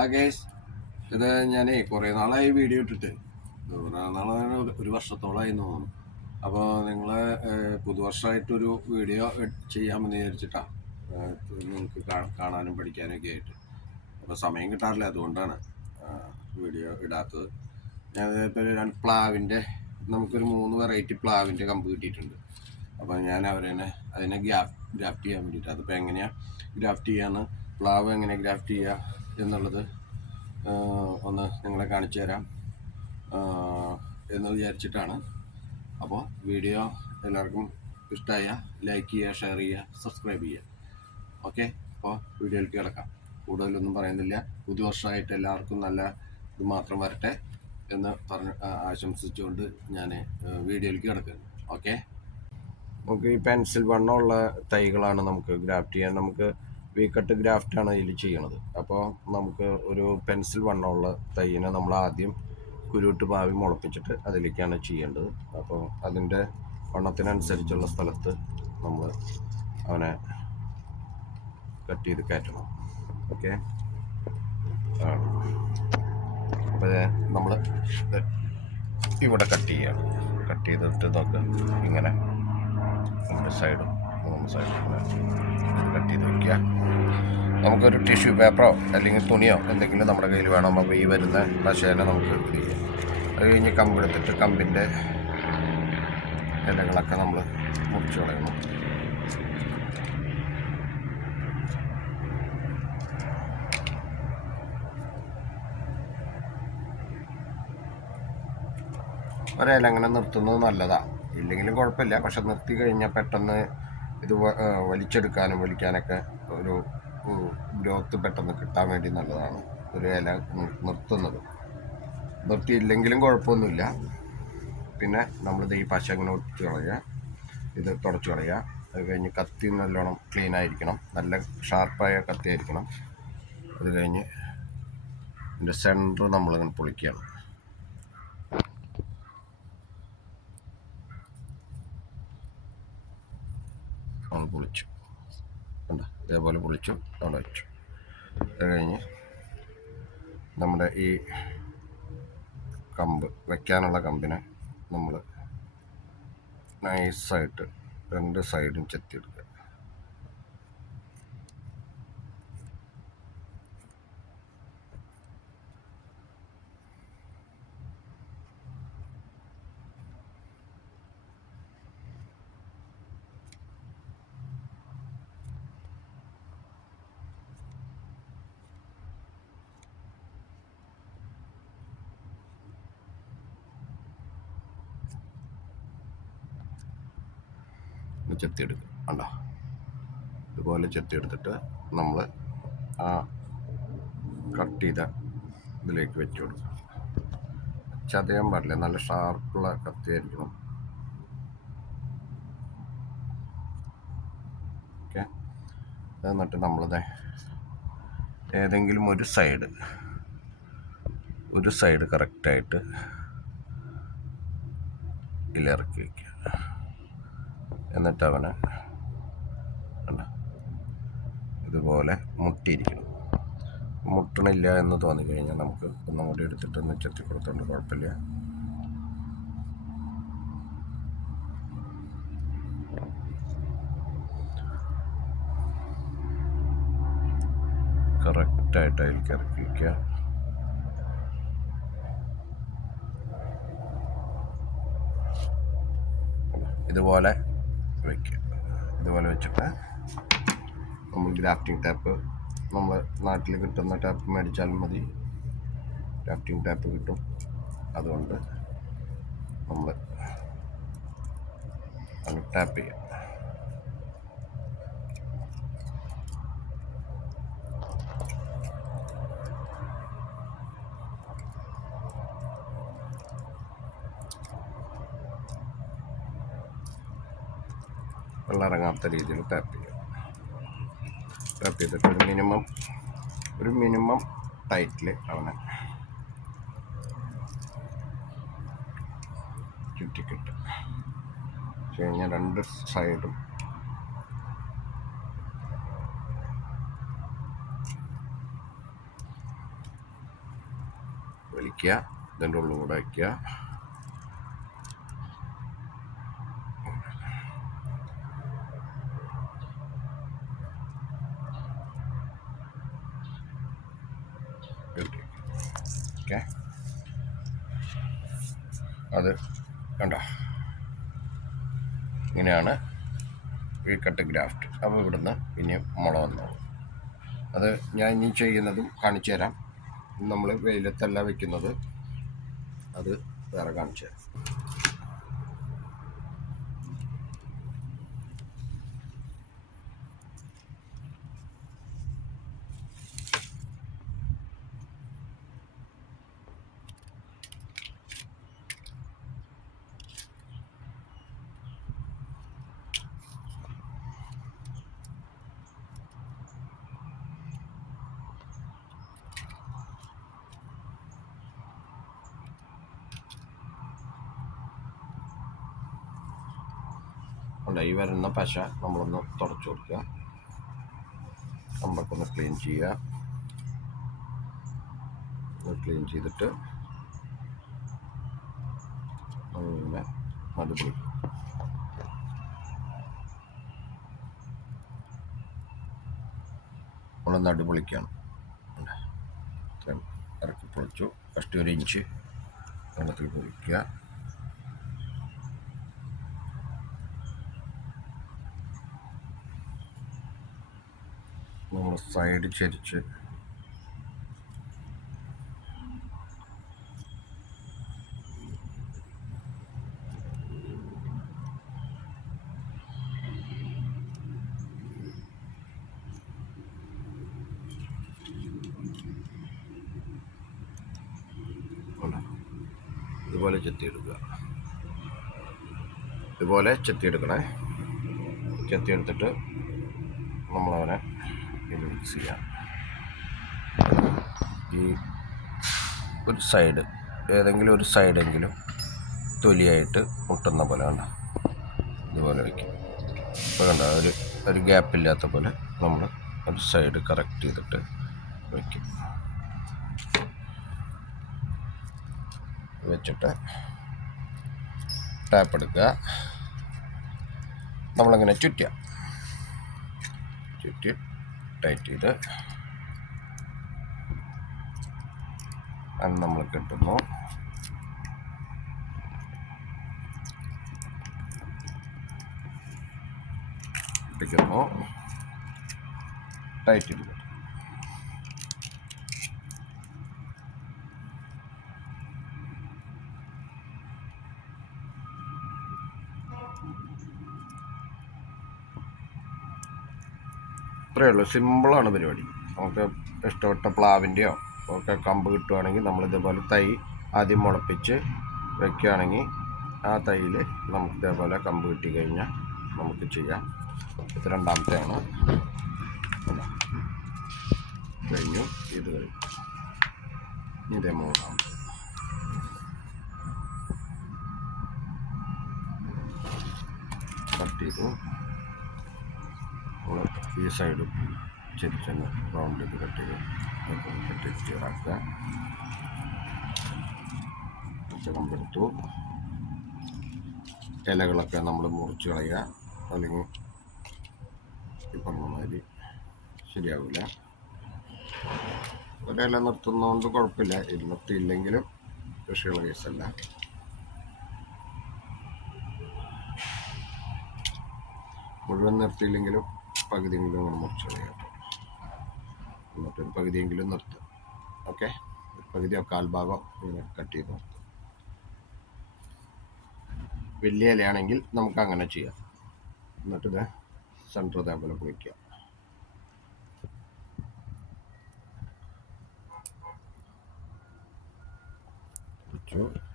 ആ ഇത് ഞാനേ കുറേ നാളായി വീഡിയോ ഇട്ടിട്ട്. കുറേ നാളാണ് ഒരു വർഷത്തോളമായി തോന്നുന്നു. അപ്പോൾ നിങ്ങൾ പുതുവർഷമായിട്ടൊരു വീഡിയോ ചെയ്യാമെന്ന് വിചാരിച്ചിട്ടാണ് നിങ്ങൾക്ക് കാണാനും പഠിക്കാനും ഒക്കെ ആയിട്ട്. അപ്പോൾ സമയം കിട്ടാറില്ല അതുകൊണ്ടാണ് വീഡിയോ ഇടാത്തത്. ഞാൻ ഇപ്പോൾ രണ്ട് പ്ലാവിന്റെ നമുക്കൊരു മൂന്ന് വെറൈറ്റി പ്ലാവിന്റെ കമ്പ് കിട്ടിയിട്ടുണ്ട്. അപ്പോൾ ഞാൻ അവരെ അതിനെ ഗ്രാഫ് ഗ്രാഫ്റ്റ് ചെയ്യാൻ വേണ്ടിയിട്ട്. അതിപ്പോൾ എങ്ങനെയാണ് ഗ്രാഫ്റ്റ് ചെയ്യാന്ന് പ്ലാവ് എങ്ങനെ ഗ്രാഫ്റ്റ് ചെയ്യുക എന്നുള്ളത് ഒന്ന് നിങ്ങളെ കാണിച്ചു തരാം. എന്ന് വിചാരിച്ചിട്ടാണ്. അപ്പോൾ വീഡിയോ എല്ലാവർക്കും ഇഷ്ടമായ ലൈക്ക് ചെയ്യുക ഷെയർ ചെയ്യുക സബ്സ്ക്രൈബ് ചെയ്യുക. ഓക്കെ? അപ്പോൾ വീഡിയോയിലേക്ക് കിടക്കാം. കൂടുതലൊന്നും പറയുന്നില്ല. പുതുവർഷമായിട്ട് എല്ലാവർക്കും നല്ല ഇത് മാത്രം വരട്ടെ എന്ന് പറഞ്ഞ് ആശംസിച്ചുകൊണ്ട് ഞാൻ വീഡിയോയിലേക്ക് കിടക്കുന്നു. ഓക്കെ? നമുക്ക് ഈ പെൻസിൽ വണ്ണമുള്ള തൈകളാണ് നമുക്ക് ഗ്രാഫ്റ്റ് ചെയ്യാൻ. നമുക്ക് വീക്കട്ട് ഗ്രാഫ്റ്റാണ് ഇതിൽ ചെയ്യണത്. അപ്പോൾ നമുക്ക് ഒരു പെൻസിൽ വണ്ണമുള്ള തൈയിനെ നമ്മൾ ആദ്യം കുരുവിട്ട് പാവി മുളപ്പിച്ചിട്ട് അതിലേക്കാണ് ചെയ്യേണ്ടത്. അപ്പോൾ അതിന്റെ വണ്ണത്തിനനുസരിച്ചുള്ള സ്ഥലത്ത് നമ്മൾ അവനെ കട്ട് ചെയ്ത് കയറ്റണം. ഓക്കെ അപ്പോൾ നമ്മൾ ഇവിടെ കട്ട് ചെയ്യണം. കട്ട് ചെയ്തിട്ട് നോക്കുക ഇങ്ങനെ സൈഡും മൂന്ന് സൈഡും കട്ട് ചെയ്ത് വയ്ക്കുക നമുക്കൊരു ടിഷ്യൂ പേപ്പറോ അല്ലെങ്കിൽ തുണിയോ എന്തെങ്കിലും നമ്മുടെ കയ്യിൽ വേണം അപ്പോൾ ഈ വരുന്ന പശേനെ നമുക്ക് അത് കഴിഞ്ഞ് കമ്പെടുത്തിട്ട് കമ്പിന്റെ ഇലകളൊക്കെ നമ്മൾ മുറിച്ച് കളയണം ഒരേലങ്ങനെ നിർത്തുന്നത് നല്ലതാണ് ഇല്ലെങ്കിലും കുഴപ്പമില്ല. പക്ഷെ നിർത്തി കഴിഞ്ഞാൽ പെട്ടെന്ന് ഇത് വലിച്ചെടുക്കാനും വലിക്കാനൊക്കെ ഒരു ഗ്രോത്ത് പെട്ടെന്ന് കിട്ടാൻ വേണ്ടി നല്ലതാണ്. ഒരു ഇല നിർത്തുന്നത്. നിർത്തിയില്ലെങ്കിലും കുഴപ്പമൊന്നുമില്ല. പിന്നെ നമ്മളിത് ഈ പശ ഇങ്ങനെ ഒട്ടിച്ച് കളയുക. ഇത് തുടച്ച് കളയുക. അത് കഴിഞ്ഞ് കത്തി നല്ലോണം ക്ലീൻ ആയിരിക്കണം. നല്ല ഷാർപ്പായ കത്തി ആയിരിക്കണം അത് കഴിഞ്ഞ് ഇതിന്റെ സെന്റർ നമ്മളിങ്ങനെ പൊളിക്കുകയാണ് നമ്മൾ പൊളിച്ചു കണ്ട ഇതേപോലെ പൊളിച്ചു അവിടെ വെച്ചു. അത് കഴിഞ്ഞ് നമ്മുടെ ഈ കമ്പ് വെക്കാനുള്ള കമ്പിനെ നമ്മൾ നൈസായിട്ട് രണ്ട് സൈഡും ചെത്തിയെടുക്കുക ഇത് ചെത്തിയെടുക്കുക കണ്ടോ? ഇതുപോലെ ചെത്തിയെടുത്തിട്ട് നമ്മൾ ആ കട്ട് ചെയ്ത ഇതിലേക്ക് വെച്ച് കൊടുക്കുക ചതയാൻ പാടില്ല നല്ല ഷാർപ്പുള്ള കത്തിയായിരിക്കണം. ഓക്കെ എന്നിട്ട് നമ്മളിത് ഏതെങ്കിലും ഒരു സൈഡ് ഒരു സൈഡ് കറക്റ്റായിട്ട് ഇതിലിറക്കി വയ്ക്കുക എന്നിട്ട് അവന്? ഇതുപോലെ മുട്ടിയിരിക്കണം. മുട്ടണില്ല എന്ന് തോന്നിക്കഴിഞ്ഞാൽ നമുക്ക് ഒന്നും കൂടി എടുത്തിട്ട് ഒന്ന് ചെത്തി കൊടുത്തോണ്ട് കുഴപ്പമില്ല. കറക്റ്റായിട്ട് അതിൽ കിറക്കിക്ക ഇതുപോലെ വയ്ക്കുക ഇതുപോലെ വെച്ചിട്ട് നമ്മൾ ഗ്രാഫ്റ്റിംഗ് ടാപ്പ് നമ്മൾ നാട്ടിൽ കിട്ടുന്ന ടാപ്പ് മേടിച്ചാലും മതി. ഗ്രാഫ്റ്റിംഗ് ടാപ്പ് കിട്ടും. അതുകൊണ്ട് നമ്മൾ ടാപ്പ് ചെയ്യാം. വെള്ളം രീതിയിൽ ടാപ്പ് ചെയ്യുക. ടാപ്പ് ചെയ്തിട്ട് ഒരു മിനിമം ഒരു മിനിമം ടൈറ്റിൽ അവനെ ചുറ്റിക്കിട്ട് കഴിഞ്ഞാൽ രണ്ട് സൈഡും വലിക്കുക ഇതിന്റെ ഉള്ളിലൂടെ വയ്ക്കുക. ഓക്കെ അത് കണ്ട? ഇങ്ങനെയാണ് ഈ കട്ട് ഗ്രാഫ്റ്റ്. അപ്പോൾ ഇവിടുന്ന് പിന്നെ മുള വന്നു അത് ഞാൻ ഇനി ചെയ്യുന്നതും കാണിച്ചു തരാം നമ്മൾ വെയിലത്തല്ല വെക്കുന്നത്. അത് വേറെ കാണിച്ചു തരാം ഉണ്ട് ഈ വരുന്ന പശ നമ്മളൊന്ന് തുടച്ചു കൊടുക്കുക. കമ്പൊക്കെ ഒന്ന് ക്ലീൻ ചെയ്യുക ക്ലീൻ ചെയ്തിട്ട് അങ്ങനെ നടുപൊളി നമ്മൾ നടുപൊളിക്കാണ് ഇറക്കി പൊളിച്ചു. ഫസ്റ്റ് ഒരു ഇഞ്ച് വെള്ളത്തിൽ പൊളിക്കുക നമ്മൾ സൈഡ് ചരിച്ച്. ഇതുപോലെ ചെത്തിയെടുക്കുക. ഇതുപോലെ ചെത്തിയെടുക്കണേ. ചെത്തിയെടുത്തിട്ട് ചെയ്യാം. ഈ ഒരു സൈഡ് ഏതെങ്കിലും ഒരു സൈഡെങ്കിലും തൊലിയായിട്ട് മുട്ടുന്ന പോലെ കണ്ട? ഇതുപോലെ വയ്ക്കും ഇപ്പോൾ കണ്ട? ഒരു ഒരു ഗ്യാപ്പില്ലാത്ത പോലെ നമ്മൾ ഒരു സൈഡ് കറക്റ്റ് ചെയ്തിട്ട് വയ്ക്കും വെച്ചിട്ട് ടാപ്പ് എടുക്കുക. നമ്മളങ്ങനെ ചുറ്റുക. ചുറ്റി ടൈറ്റ് ചെയ്ത്. അത് നമ്മൾ കിട്ടുന്നു. ടൈറ്റ് ചെയ്ത് ഇത്രയേ ഉള്ളൂ സിമ്പിളാണ് പരിപാടി. നമുക്ക് ഇഷ്ടപ്പെട്ട പ്ലാവിന്റെയോ ഒക്കെ കമ്പ് കിട്ടുവാണെങ്കിൽ നമ്മൾ ഇതേപോലെ തൈ ആദ്യം മുളപ്പിച്ച് വെക്കുകയാണെങ്കിൽ ആ തൈയിൽ നമുക്ക് ഇതേപോലെ കമ്പ് കിട്ടി കഴിഞ്ഞാൽ നമുക്ക് ചെയ്യാം. ഇത് രണ്ടാമത്തെയാണ്? കഴിഞ്ഞു. ഇത് കഴിഞ്ഞു. ഇതേ മൂന്നാമത്തെ. കട്ട് ചെയ്തു. ഈ സൈഡും ചെരിച്ചങ്ങ് റൗണ്ട് ഇത് കട്ട് ചെയ്ത് കട്ട് ചെയ്ത് ക്ലിയറാക്കുക പച്ചക്കമ്പെടുത്തു ഇലകളൊക്കെ നമ്മൾ മുറിച്ച് കളയുക. അല്ലെങ്കിൽ ഈ പറഞ്ഞ മാതിരി ശരിയാവില്ല. ഒരില നിർത്തുന്നതുകൊണ്ട് കുഴപ്പമില്ല. ഇത് നിർത്തിയില്ലെങ്കിലും കൃഷിയുള്ള കേസല്ല. മുഴുവൻ നിർത്തിയില്ലെങ്കിലും പകുതിയെങ്കിലും നമ്മൾ മുറിച്ച് കളയാം എന്നിട്ടൊരു പകുതിയെങ്കിലും നിർത്തും. ഓക്കെ? ഒരു പകുതിയോ കാൽഭാഗോ ഇങ്ങനെ കട്ട് ചെയ്ത് നിർത്തും. വലിയ ഇലയാണെങ്കിൽ നമുക്ക് അങ്ങനെ ചെയ്യാം. എന്നിട്ടിത് സെന്റർ ഇതേപോലെ കുളിക്കുക പൊളിച്ചു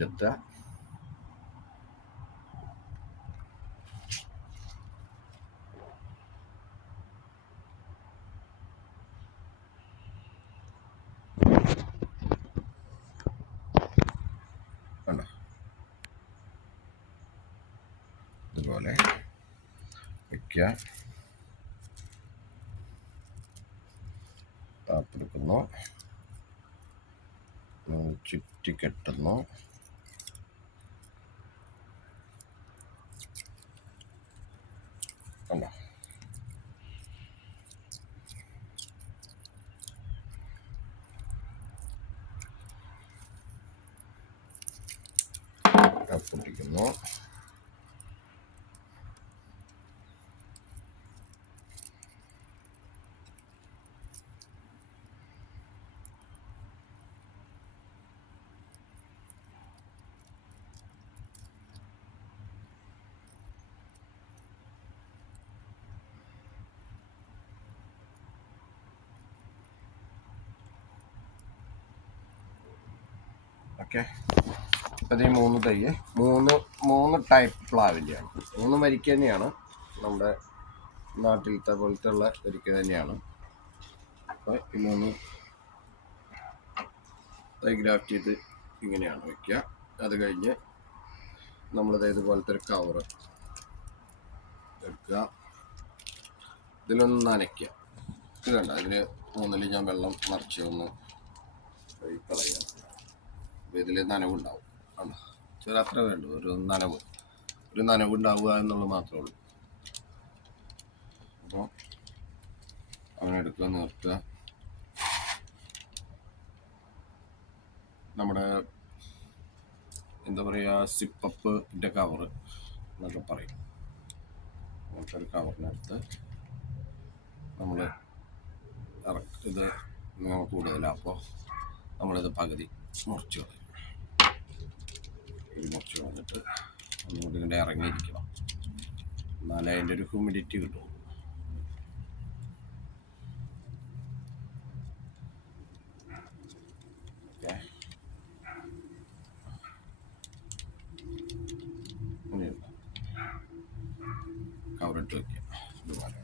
ചെത്തുക. കണ്ടോ? ഇതുപോലെ വയ്ക്കുക ചുറ്റി കെട്ടുന്നു കണ്ടോ പൊട്ടിക്കുന്നു ഓക്കെ. അതേ മൂന്ന് തൈ. മൂന്ന് മൂന്ന് ടൈപ്പ് പ്ലാവിന്റെയാണ് മൂന്ന് വരിക്ക തന്നെയാണ് നമ്മുടെ നാട്ടിലത്തെ പോലത്തെ ഉള്ള വരിക്ക തന്നെയാണ്. അപ്പോൾ ഈ മൂന്ന് തൈ ഗ്രാഫ്റ്റ് ചെയ്ത് ഇങ്ങനെയാണ് വയ്ക്കുക അത് കഴിഞ്ഞ് നമ്മളത് ഇതുപോലത്തെ ഒരു കവറ് എടുക്കുക. ഇതിലൊന്ന് നനയ്ക്കുക. ഇത് കണ്ട? അതിൽ മൂന്നിൽ ഞാൻ വെള്ളം നിറച്ച് ഒന്ന് കളയാം അപ്പോൾ ഇതിൽ നനവുണ്ടാവും. ചെറു അത്ര വേണ്ടു. ഒരു നനവ്. ഒരു നനവുണ്ടാവുക എന്നുള്ളത് മാത്രമേ ഉള്ളൂ. അപ്പോൾ അങ്ങനെ എടുക്കുക നിർത്തുക. നമ്മുടെ എന്താ പറയുക സിപ്പപ്പിന്റെ കവർ എന്നൊക്കെ പറയും. അങ്ങനത്തെ ഒരു കവറിനടുത്ത് നമ്മൾ ഇറക്കിത് കൂടുതലാണ് അപ്പോൾ നമ്മളിത് പകുതി മുറിച്ചു കളയും. കുറച്ച് വന്നിട്ട് ഒന്നുകൂടി ഇങ്ങനെ ഇറങ്ങിയിരിക്കണം. എന്നാലേ അതിന്റെ ഒരു ഹ്യൂമിഡിറ്റി കിട്ടും ഓക്കെ കവറിട്ട് വയ്ക്കുക ഇതുപോലെ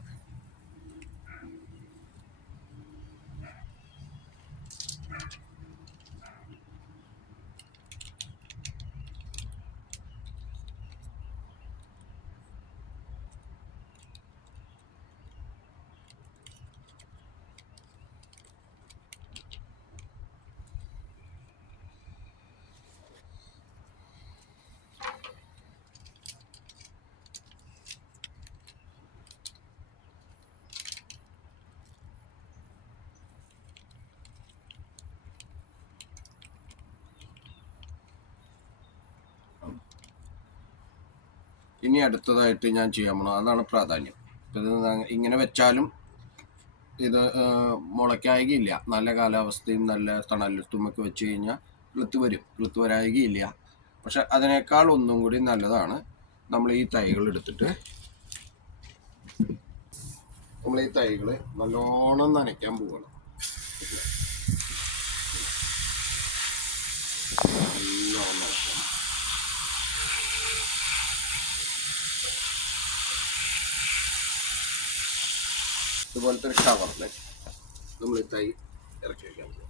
ഇനി അടുത്തതായിട്ട് ഞാൻ ചെയ്യാൻ പോകണം അതാണ് പ്രാധാന്യം. ഇത് ഇങ്ങനെ വെച്ചാലും ഇത് മുളയ്ക്കായകയില്ല. നല്ല കാലാവസ്ഥയും നല്ല തണലത്തുമൊക്കെ വെച്ച് കഴിഞ്ഞാൽ കിളുത്ത് വരും. കിളുത്ത് വരായകയില്ല. പക്ഷെ അതിനേക്കാൾ ഒന്നും കൂടി നല്ലതാണ് നമ്മൾ ഈ തൈകൾ എടുത്തിട്ട്. നമ്മൾ ഈ തൈകൾ നല്ലോണം നനയ്ക്കാൻ പോകണം ഇതുപോലത്തെ ഒരു കവറിൽ നമ്മൾ തൈ ഇറക്കി വയ്ക്കാൻ പോകും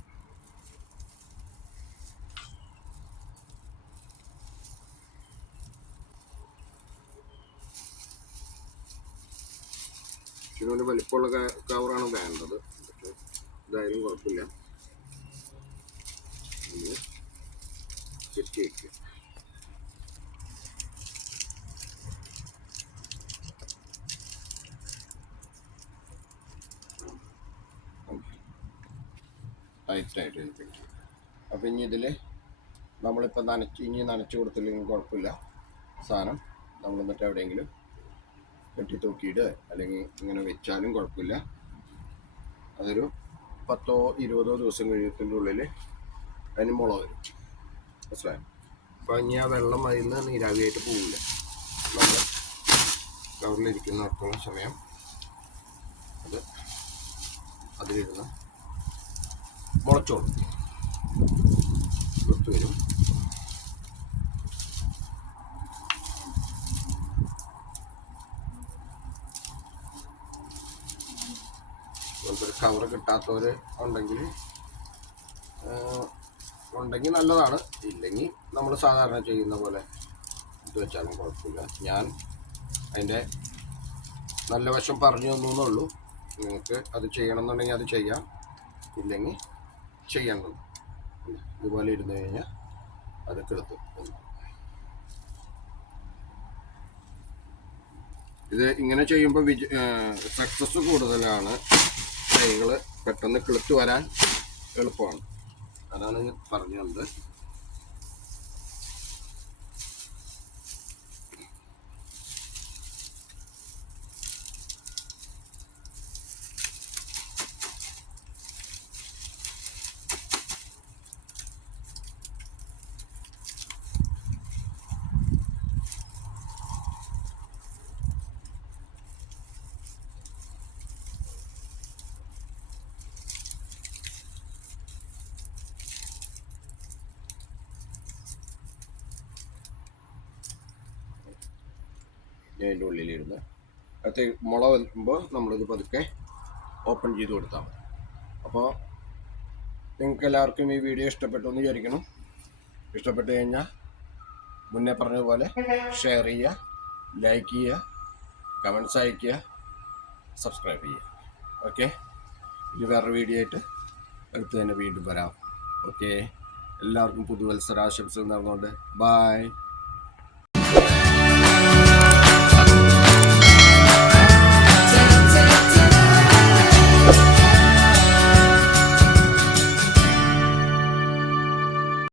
ഇതിനൊരു വലിപ്പമുള്ള കവറാണ് വേണ്ടത്. ഇതായാലും കുഴപ്പമില്ല. ചെറ്റി വയ്ക്കുക ടൈറ്റായിട്ട് വെക്കുക അപ്പം ഇനി ഇതിൽ നമ്മളിപ്പോൾ നനച്ച് ഇനി നനച്ച് കൊടുത്തില്ലെങ്കിൽ കുഴപ്പമില്ല. സാധനം നമ്മൾ എന്നിട്ട് എവിടെയെങ്കിലും കെട്ടി തൂക്കിയിട്ട് അല്ലെങ്കിൽ ഇങ്ങനെ വെച്ചാലും കുഴപ്പമില്ല. അതൊരു പത്തോ ഇരുപതോ ദിവസം കഴിയത്തിന്റെ ഉള്ളിൽ അതിന് മുള വരും. മനസ്സിലായോ? അപ്പം ഇനി ആ വെള്ളം അതിൽ നിന്ന് നീരാവിയായിട്ട് പോകില്ല നമ്മൾ കവറിലിരിക്കുന്നിടത്തോളം സമയം അത് അതിലിരുന്ന് മുളച്ചോളും. കൊടുത്തു വരും. ഒരു കവർ കിട്ടാത്തവർ ഉണ്ടെങ്കിൽ ഉണ്ടെങ്കിൽ നല്ലതാണ്. ഇല്ലെങ്കിൽ നമ്മൾ സാധാരണ ചെയ്യുന്ന പോലെ ഇത് വെച്ചാലും കുഴപ്പമില്ല. ഞാൻ അതിന്റെ നല്ല വശം പറഞ്ഞു തന്നു എന്നുള്ളൂ. നിങ്ങൾക്ക് അത് ചെയ്യണമെന്നുണ്ടെങ്കിൽ അത് ചെയ്യാം. ഇല്ലെങ്കിൽ ചെയ്യേണ്ടത് ഇതുപോലെ ഇരുന്ന് കഴിഞ്ഞാൽ അതൊക്കെ എടുത്ത്. ഇത് ഇങ്ങനെ ചെയ്യുമ്പോൾ വിജ സക്സസ് കൂടുതലാണ്. തൈകൾ പെട്ടെന്ന് കിളുത്ത് വരാൻ എളുപ്പമാണ്. അതാണ് ഞാൻ പറഞ്ഞു അതിന്റെ ഉള്ളിലിരുന്ന് അത് മുള വരുമ്പോൾ നമ്മളിത് പതുക്കെ ഓപ്പൺ ചെയ്ത് കൊടുത്താൽ മതി. അപ്പോൾ നിങ്ങൾക്ക് എല്ലാവർക്കും ഈ വീഡിയോ ഇഷ്ടപ്പെട്ടു എന്ന് വിചാരിക്കണം ഇഷ്ടപ്പെട്ട് കഴിഞ്ഞാൽ മുന്നേ പറഞ്ഞതുപോലെ ഷെയർ ചെയ്യുക ലൈക്ക് ചെയ്യുക കമൻസ് അയയ്ക്കുക സബ്സ്ക്രൈബ് ചെയ്യുക. ഓക്കെ ഇത് വേറൊരു വീഡിയോ ആയിട്ട് അടുത്ത് തന്നെ വീണ്ടും വരാം. ഓക്കെ എല്ലാവർക്കും പുതുവത്സരാശംസകൾ നടന്നുകൊണ്ട് ബായ്